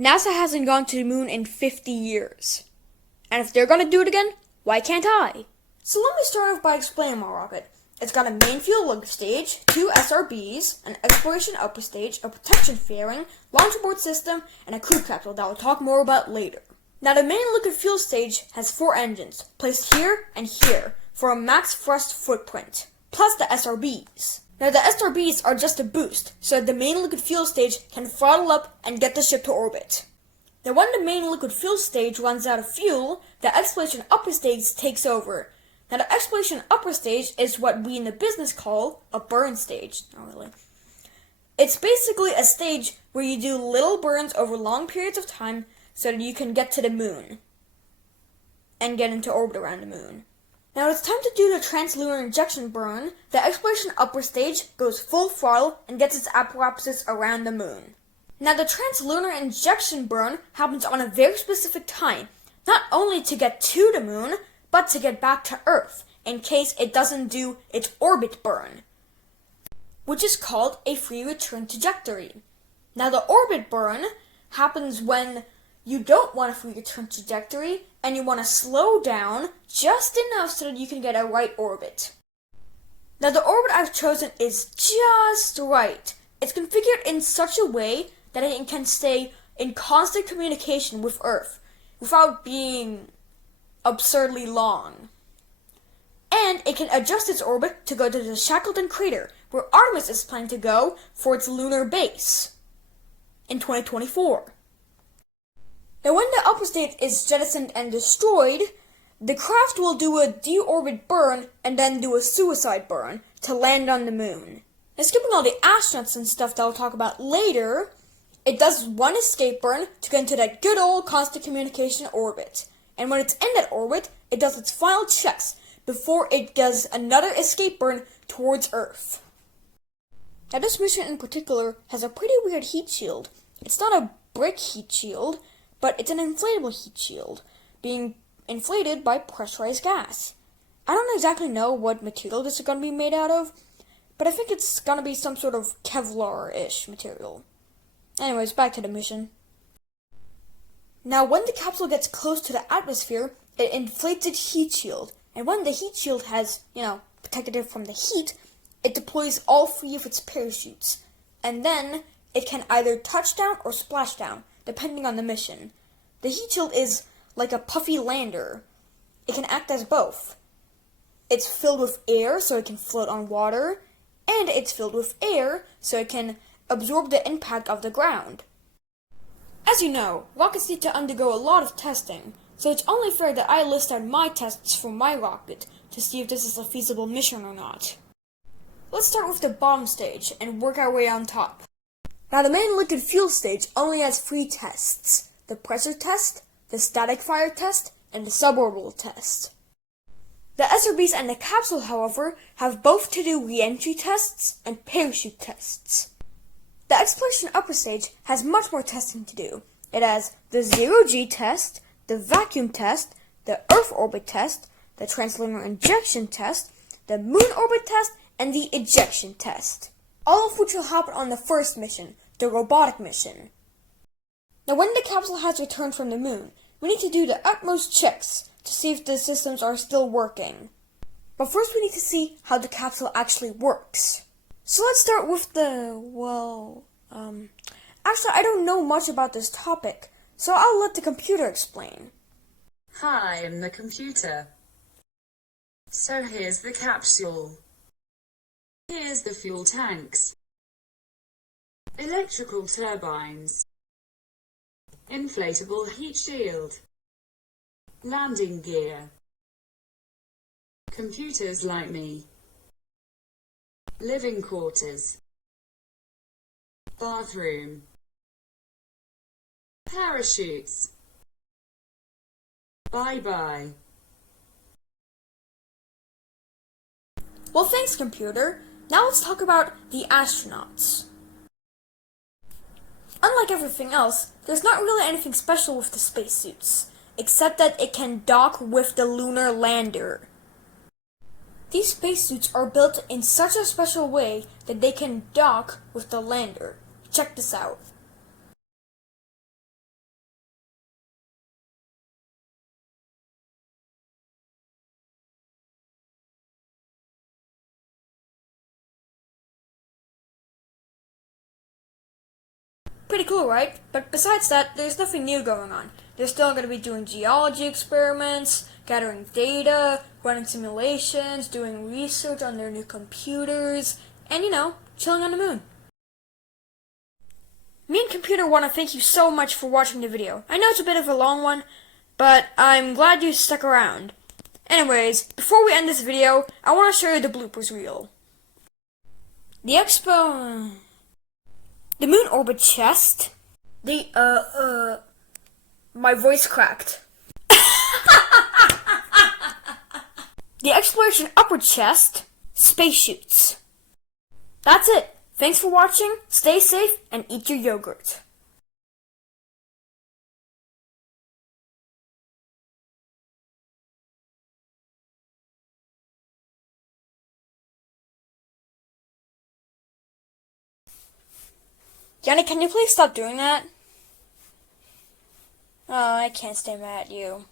NASA hasn't gone to the moon in 50 years. And if they're gonna do it again, why can't I? So let me start off by explaining my rocket. It's got a main fuel load stage, 2 SRBs, an exploration upper stage, a protection fairing, launch abort system, and a crew capsule that we'll talk more about later. Now the main liquid fuel stage has 4 engines, placed here and here, for a max thrust footprint, plus the SRBs. Now the SRBs are just a boost, so that the main liquid fuel stage can throttle up and get the ship to orbit. Now when the main liquid fuel stage runs out of fuel, the exploration upper stage takes over. Now the exploration upper stage is what we in the business call a burn stage. Not really. It's basically a stage where you do little burns over long periods of time so that you can get to the moon and get into orbit around the moon. Now it's time to do the translunar injection burn. The exploration upper stage goes full throttle and gets its apparatuses around the moon. Now the translunar injection burn happens on a very specific time, not only to get to the moon, but to get back to Earth, in case it doesn't do its orbit burn, which is called a free return trajectory. Now the orbit burn happens when you don't want a free return trajectory, and you want to slow down just enough so that you can get a right orbit. Now the orbit I've chosen is just right. It's configured in such a way that it can stay in constant communication with Earth without being absurdly long. And it can adjust its orbit to go to the Shackleton crater, where Artemis is planning to go for its lunar base in 2024. Now when the upper stage is jettisoned and destroyed, the craft will do a deorbit burn and then do a suicide burn to land on the moon. Now skipping all the astronauts and stuff that I'll talk about later, it does one escape burn to get into that good old constant communication orbit. And when it's in that orbit, it does its final checks before it does another escape burn towards Earth. Now this mission in particular has a pretty weird heat shield. It's not a brick heat shield, but it's an inflatable heat shield, being inflated by pressurized gas. I don't exactly know what material this is going to be made out of, but I think it's going to be some sort of Kevlar-ish material. Anyways, back to the mission. Now when the capsule gets close to the atmosphere, it inflates its heat shield, and when the heat shield has, protected it from the heat, it deploys all 3 of its parachutes, and then it can either touch down or splash down, depending on the mission. The heat shield is like a puffy lander. It can act as both. It's filled with air so it can float on water, and it's filled with air so it can absorb the impact of the ground. As you know, rockets need to undergo a lot of testing, so it's only fair that I list out my tests for my rocket to see if this is a feasible mission or not. Let's start with the bottom stage and work our way on top. Now the main liquid fuel stage only has 3 tests: the pressure test, the static fire test, and the suborbital test. The SRBs and the capsule, however, have both to do re-entry tests and parachute tests. The exploration upper stage has much more testing to do. It has the 0G test, the vacuum test, the Earth orbit test, the translunar injection test, the moon orbit test, and the ejection test, all of which will happen on the first mission, the robotic mission. Now when the capsule has returned from the moon, we need to do the utmost checks to see if the systems are still working. But first we need to see how the capsule actually works. So let's start with actually I don't know much about this topic, so I'll let the computer explain. Hi, I'm the computer. So here's the capsule. Here's the fuel tanks, electrical turbines, inflatable heat shield, landing gear, computers like me, living quarters, bathroom, parachutes. Bye-bye. Well, thanks, computer. Now let's talk about the astronauts. Unlike everything else, there's not really anything special with the spacesuits, except that it can dock with the lunar lander. These spacesuits are built in such a special way that they can dock with the lander. Check this out. Pretty cool, right? But besides that, there's nothing new going on. They're still going to be doing geology experiments, gathering data, running simulations, doing research on their new computers, and chilling on the moon. Me and Computer want to thank you so much for watching the video. I know it's a bit of a long one, but I'm glad you stuck around. Anyways, before we end this video, I want to show you the bloopers reel. The moon orbit chest, my voice cracked. The exploration upward chest, space shoots. That's it. Thanks for watching, stay safe, and eat your yogurt. Yanni, can you please stop doing that? Oh, I can't stay mad at you.